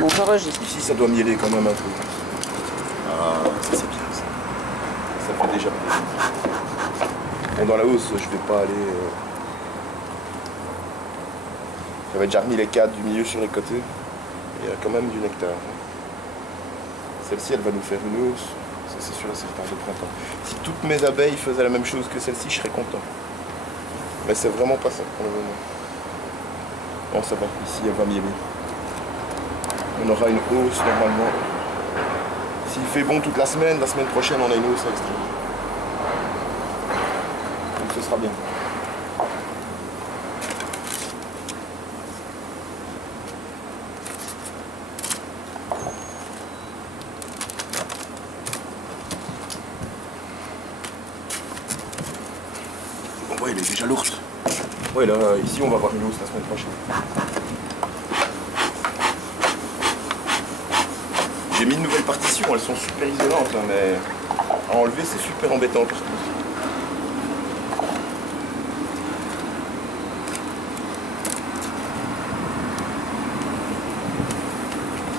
Bon, j'enregistre. Ici, ça doit mieller quand même un peu. Ah, ça c'est bien ça. Ça fait déjà plaisir. Bon, dans la hausse, je vais pas aller... J'avais déjà remis les cadres du milieu sur les côtés. Il y a quand même du nectar. Celle-ci, elle va nous faire une hausse. Ça, c'est sûr et certain, de printemps. Si toutes mes abeilles faisaient la même chose que celle-ci, je serais content. Mais c'est vraiment pas ça pour le moment. Bon, ça va. Ici, elle va mieller. On aura une hausse normalement. S'il fait bon toute la semaine prochaine, on a une hausse extra. Donc ce sera bien. Bon, ouais, il est déjà lourd. Ouais, là, ici, on va avoir une hausse la semaine prochaine. J'ai mis une nouvelle partition, elles sont super isolantes, hein, mais à enlever c'est super embêtant. Je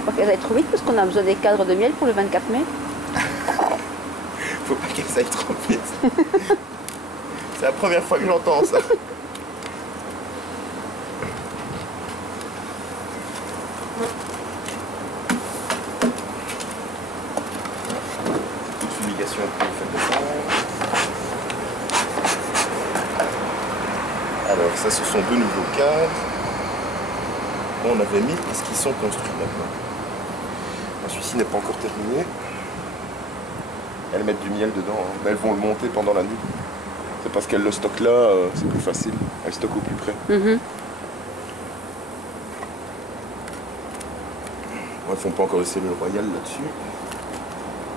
crois qu'elles aillent trop vite parce qu'on a besoin des cadres de miel pour le 24 mai. Faut pas qu'elles aillent trop vite. C'est la première fois que j'entends ça. Fumigation pour faire descendre. Alors ça, ce sont deux nouveaux cadres. On avait mis parce qu'ils sont construits maintenant. Celui-ci n'est pas encore terminé. Elles mettent du miel dedans, hein. Mais elles vont le monter pendant la nuit. C'est parce qu'elles le stockent là, c'est plus facile. Elles stockent au plus près. Mm-hmm. Elles font pas encore essayer le royal là-dessus.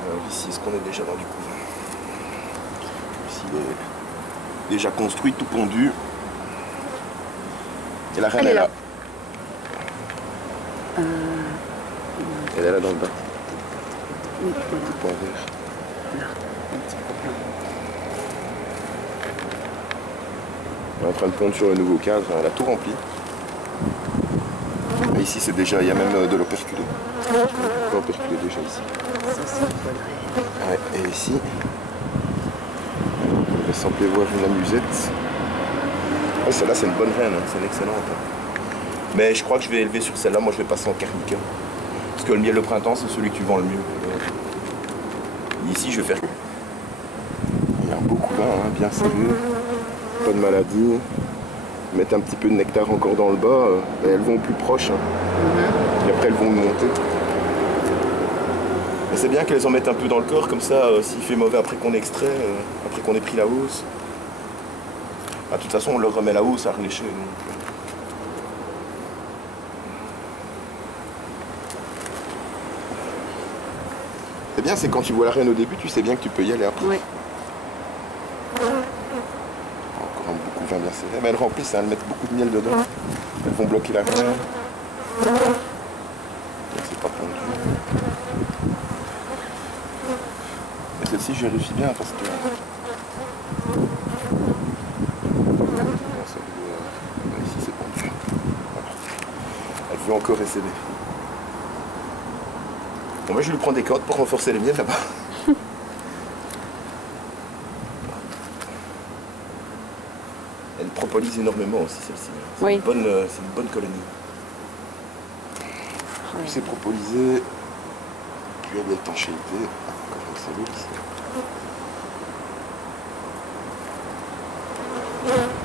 Alors ici, est-ce qu'on est déjà dans du couvain? Ici, il est déjà construit, tout pondu. Et la reine Elle est là. Elle est là dans le bas. Oui, Tout point vert. voilà. Un petit peu plein. On est en train de pondre sur le nouveau cadre. Elle a tout rempli. Et ici, c'est déjà, il y a même de l'operculé. L'operculé déjà ici. Ça, c'est une bonne reine. Ouais, et ici, on va sembler voir une amusette. Oh, celle-là, c'est une bonne reine, hein. C'est une excellente. Hein. Mais je crois que je vais élever sur celle-là. Moi, je vais passer en carnica. Parce que le miel de printemps, c'est celui que tu vends le mieux. Ici, je vais faire... Il y a un beau couvain, hein, bien serré. Pas de maladie. Mettre un petit peu de nectar encore dans le bas. Et elles vont au plus proche. Hein. Et après, elles vont monter. Mais c'est bien qu'elles en mettent un peu dans le corps. Comme ça, s'il fait mauvais après qu'on extrait, après qu'on ait pris la hausse. De toute façon, on leur remet la hausse à relécher. Donc... C'est bien, c'est quand tu vois la reine au début, tu sais bien que tu peux y aller après. Oui. Encore un beau couvain bien serré. Mais elles remplissent, hein, elles mettent beaucoup de miel dedans. Elles vont bloquer la reine. Donc c'est pas pondu. Mais celle-ci, je vérifie bien parce que... Ici, c'est pondu. Voilà. Elle veut encore essayer. Bon, moi, je vais lui prendre des cordes pour renforcer les miels là-bas. Elle propolis énormément aussi, celle-ci. C'est Oui. une bonne colonie. Plus c'est propolisé, plus il y a d'étanchéité. Encore une cellule ici.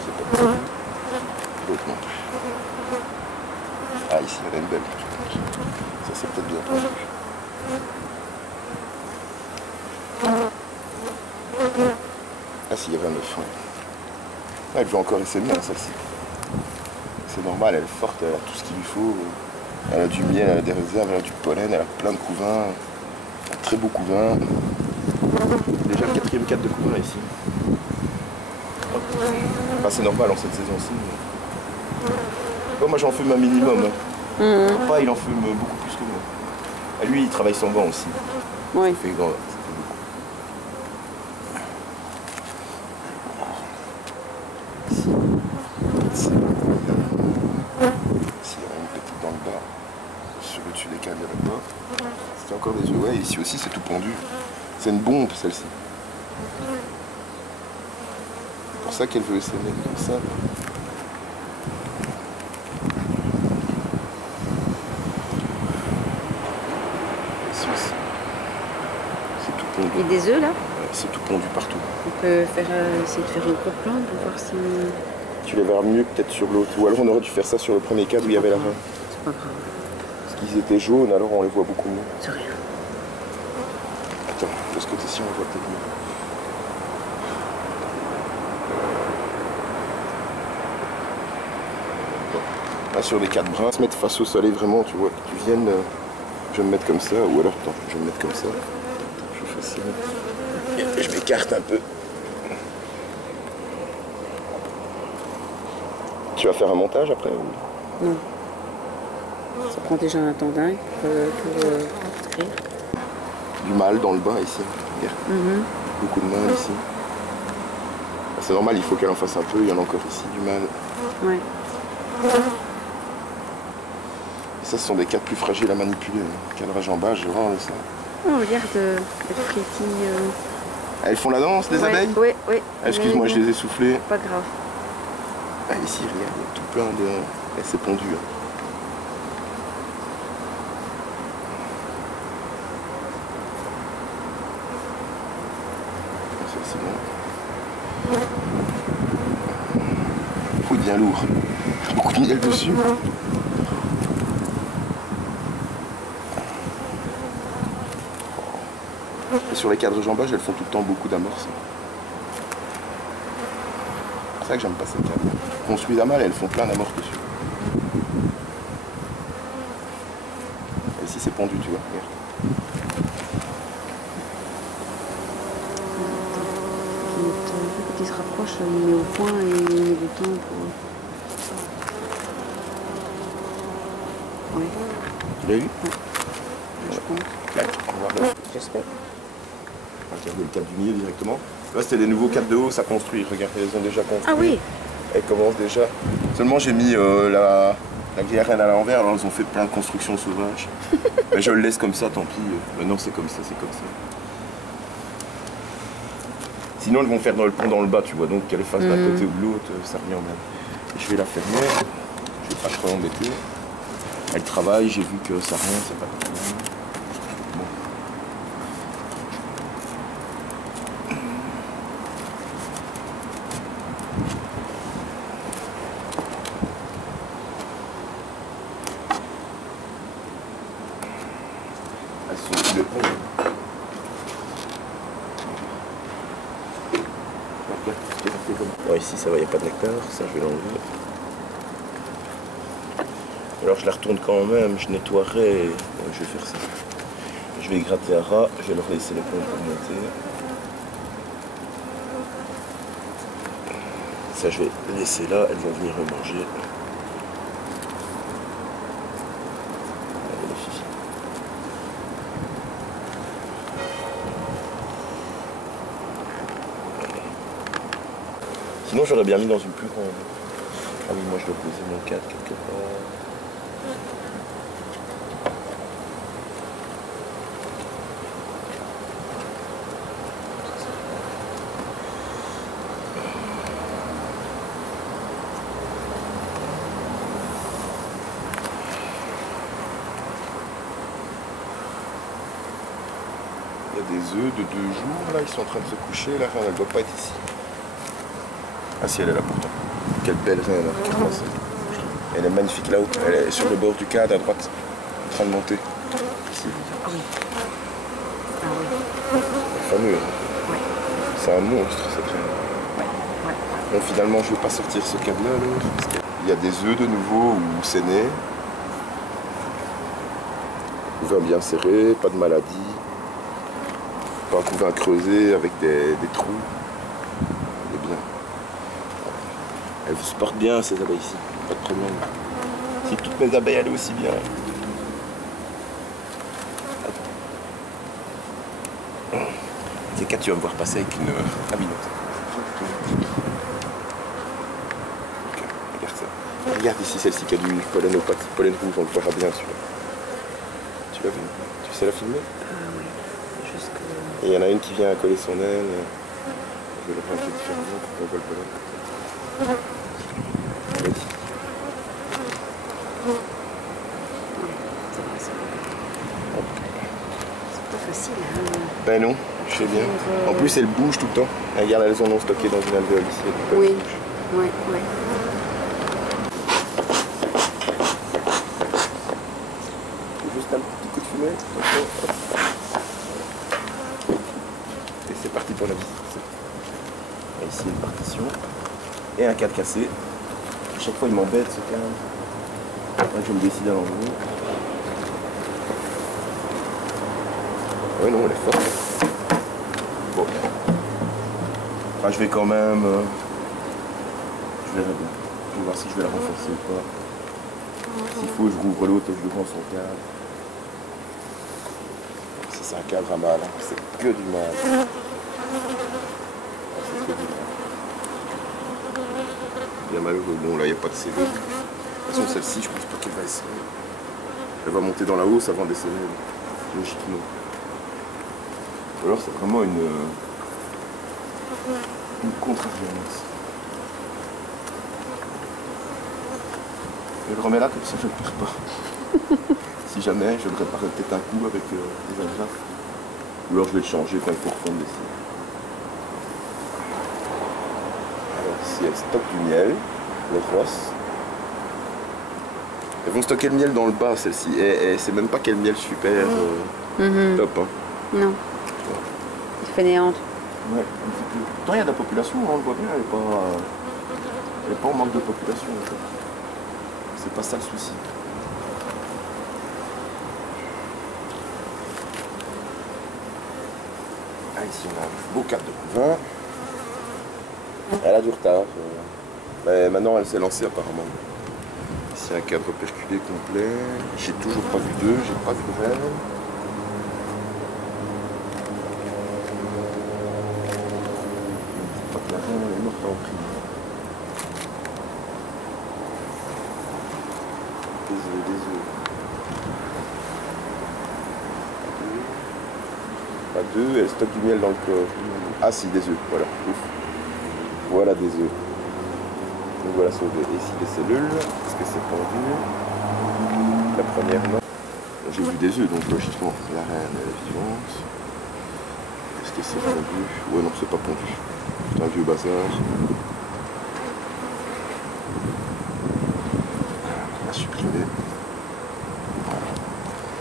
C'est pas possible. L'autre non plus. Ah, ici, il y en a une belle. Ça, c'est peut-être bien pondu. Ah si, il y avait un œuf. Ouais. Elle veut encore essayer bien celle-ci. C'est normal, elle est forte, elle a tout ce qu'il lui faut. Elle a du miel, elle a des réserves, elle a du pollen, elle a plein de couvains. Un très beau couvain. Déjà le 4e cadre de couvain ici. Enfin, c'est normal en cette saison-ci. Mais... moi j'en fume un minimum. Hein. Papa il en fume beaucoup plus que moi. Et lui il travaille sans vent aussi. Oui. Ça fait grand. S'il y a une petite dans le bas, sur le dessus des cadres, il n'y avait pas. C'était encore des œufs. Ouais, ici aussi c'est tout pondu. C'est une bombe celle-ci. C'est pour ça qu'elle veut essayer de mettre comme ça. Ici aussi. C'est tout pondu. Il y a des œufs là. Ouais, c'est tout pondu partout. On peut essayer de faire une coplante pour voir si... Tu les verras mieux peut-être sur l'autre. Ou alors on aurait dû faire ça sur le premier cadre où il y avait la reine. C'est pas grave. Parce qu'ils étaient jaunes, alors on les voit beaucoup mieux. C'est rien. Attends, de ce côté-ci on voit peut-être mieux. Bon. Là sur les cadres bruns, se mettre face au soleil vraiment, tu vois, que tu viennes, je vais me mettre comme ça, ou alors attends, je vais me mettre comme ça. Je fais facile. Et je m'écarte un peu. Tu vas faire un montage après ou... Non. Ça prend déjà un temps dingue pour écrire. Du mal dans le bas ici. Regarde. Beaucoup de mal ici. C'est normal, il faut qu'elle en fasse un peu. Il y en a encore ici, du mal. Ouais. Et ça, ce sont des cadres plus fragiles à manipuler. Cadrage en bas, j'ai vraiment ça. Oh, regarde, elles frétillent. Elles font la danse, les abeilles? Oui, oui. Ah, excuse-moi, je les ai soufflées. Pas grave. Ah, ici, regarde, il y a tout plein de... Et c'est pondu. Hein. Ça, c'est bon. Oh, il devient lourd. Beaucoup de miel dessus. Et sur les cadres jambages, elles font tout le temps beaucoup d'amorces. C'est ça que j'aime pas ces cadres. Construisent à mal, elles font plein d'amorces dessus. Et ici c'est pondu, tu vois. Regarde. Quand il se rapproche, il met au point et il met du temps pour... Oui. Tu l'as vu? Ouais. Je pense. Clac, on va voir. J'espère. On va regarder le cadre du milieu directement. Là c'était des nouveaux cadres de hausse à construire. Regarde, elles ont déjà construit. Ah oui. Elles commencent déjà. Seulement j'ai mis la vieille reine à l'envers, alors elles ont fait plein de constructions sauvages. Mais je le laisse comme ça, tant pis. Maintenant c'est comme ça, c'est comme ça. Sinon elles vont faire dans le pont dans le bas, tu vois, donc qu'elles fassent d'un côté ou de l'autre, ça revient au même. Je vais la fermer, je vais pas trop l'embêter. Elle travaille, j'ai vu que ça rien, c'est pas de problème. Bon. Elles sont sous les ponts. Bon, ici ça va, il n'y a pas de nectar, ça je vais l'enlever. Alors je la retourne quand même, je nettoierai, ouais, je vais faire ça. Je vais gratter à ras, je vais leur laisser les pompes pour monter. Ça je vais laisser là, elles vont venir manger. Sinon j'aurais bien mis dans une plus grande. Ah oui, moi je dois poser mon cadre quelque part. Il y a des œufs de 2 jours, là, ils sont en train de se coucher, la reine, elle ne doit pas être ici. Ah si, elle est là pourtant. Quelle belle reine, là, regarde ça. Elle est magnifique là-haut, elle est sur le bord du cadre à droite, en train de monter. Ici. Ah oui. Ah oui. C'est fameux, hein. Ouais. C'est un monstre cette reine. Ouais. Ouais. Bon, finalement, je ne vais pas sortir ce cadre-là, parce qu'il y a des œufs de nouveau où c'est né. Couvain bien serré, pas de maladie. Pas un couvain creusé avec des trous. Elle est bien. Elles se portent bien ces abeilles ici, pas de problème. Si toutes mes abeilles allaient aussi bien. Ces quatre, tu vas me voir passer avec une habinote. Ok, regarde ça. Regarde ici celle-ci qui a du pollen aux pattes, pollen rouge, on le verra bien celui-là. sais la filmer? Oui, juste que... Et il y en a une qui vient à coller son aile. Je vais le faire un peu différemment pour qu'on vole pas là. Vas-y. C'est pas facile, hein. Ben non, je sais bien. En plus, elles bougent tout le temps. Regarde, elles en ont stocké dans une alvéole ici. Oui, oui, oui. Juste un petit coup de fumée. Attention. Et c'est parti pour la visite. Ici, une partition. Et un cadre cassé. À chaque fois, il m'embête ce cadre. Après, je me décide à l'enlever. Oui, non, elle est forte. Bon. Enfin, je vais quand même... je verrai bien. Je vais voir si je vais la renforcer ou pas. S'il faut, je rouvre l'autre et je lui rends son cadre. Si c'est un cadre à mal, hein, c'est que du mal. C'est que du mal. Bien malheureux. Bon, là, il n'y a pas de CV. De toute façon, celle-ci, je pense pas qu'elle va essayer. Elle va monter dans la hausse avant d'essayer. Logiquement. Ou alors c'est vraiment une contre-influence. Je le remets là comme ça je ne le perds pas. Si jamais je me réparerai peut-être un coup avec des agrafes. Ou alors je vais le changer quand il faut reprendre l'essai. Alors ici elles stockent du miel, les rosses. Elles vont stocker le miel dans le bas celle-ci. Et c'est même pas quel miel super top. Hein. Non. Fainéante. Ouais, un petit peu. Pourtant il y a de la population, hein, on le voit bien, elle n'est pas en manque de population en fait. C'est pas ça le souci. Ah, ici on a un beau cadre de couvain. Elle a du retard. Mais maintenant elle s'est lancée apparemment. Ici un cadre perculé complet. J'ai toujours pas vu d'œufs, j'ai pas vu de reine. La reine elle est morte en prix. Des œufs. Pas d'œufs, elle stocke du miel dans le corps. Ah si, des œufs, voilà. Ouf. Voilà des œufs. Donc voilà sauvé. Et ici les cellules, est-ce que c'est pendu? La première non. J'ai vu des œufs, donc logiquement la reine elle est vivante. Est-ce que c'est pendu? Ouais non, c'est pas pendu. C'est un vieux bazar. On va supprimer. Voilà.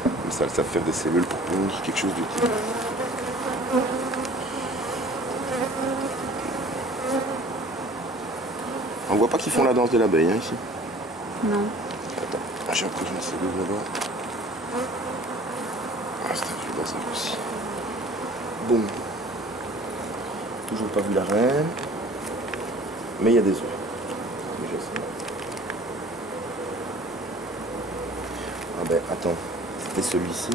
Comme ça, elles savent faire des cellules pour pondre quelque chose d'utile. On voit pas qu'ils font la danse de l'abeille, hein, ici. Non. Attends, j'ai encore une cellule là-bas. Ah, c'est un vieux bazar aussi. Bon. Toujours pas vu la reine. Mais il y a des œufs. Déjà ça. Ah ben, attends. C'était celui-ci.